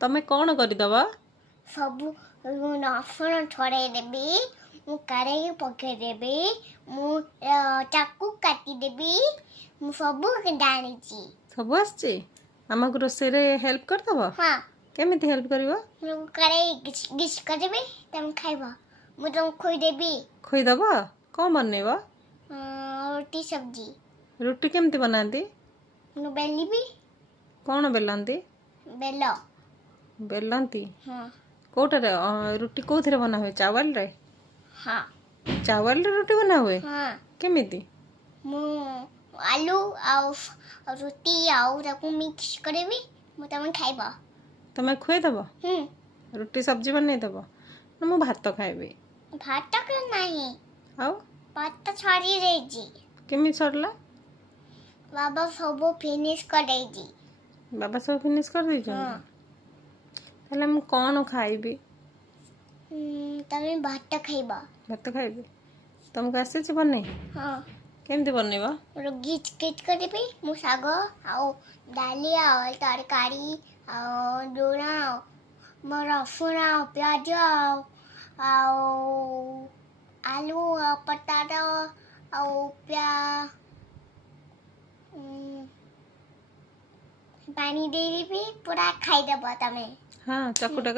तमे कौन करदब सब रसुण छड़ेदेवी मु कड़ाई पकईदेवी मु चाकू काटिदेवी मु सब जानी सब आसची आमको रोषे रे हेल्प करदब हाँ केमिति हेल्प करिवो मु कड़ाई गिस करदेवी तुम खाइब मु तुम खोईदेवी खोईदब कौन बनइब रोटी सब्जी रुटी केमिति बनाती मु बेलिबी कौन बेलंती बेल बेलंती हाँ कोटारे रुटी कोथिरे बना हुए चावल रे हाँ चावल रे रुटी बना हुए हाँ केमिति मु आलू आउ रोटी आउ ताकू मिक्स करेबी मु तुम खाइब तमे खुएदब रुटी सब्जी बनई दब ना मु भात खाइबी भात के नहीं आउ भात छड़ी रही केमिति सरला बाबा सब फिनिश कर देजी बाबा सब फिनिश कर दी हाँ ताले मु कौन खाइबी तमे भात खाइब भात खाइबी तुमको आसी बनई हाँ केमिति बनइब मोर गिच गिच करेबी मु साग आउ डाली आउ तरकारी आउ लुण आउ मो रसुण आउ प्याज आउ आलू आउ पटाटो आउ पानी देदेवी पूरा खाइदेव तमे हाँ चकुटा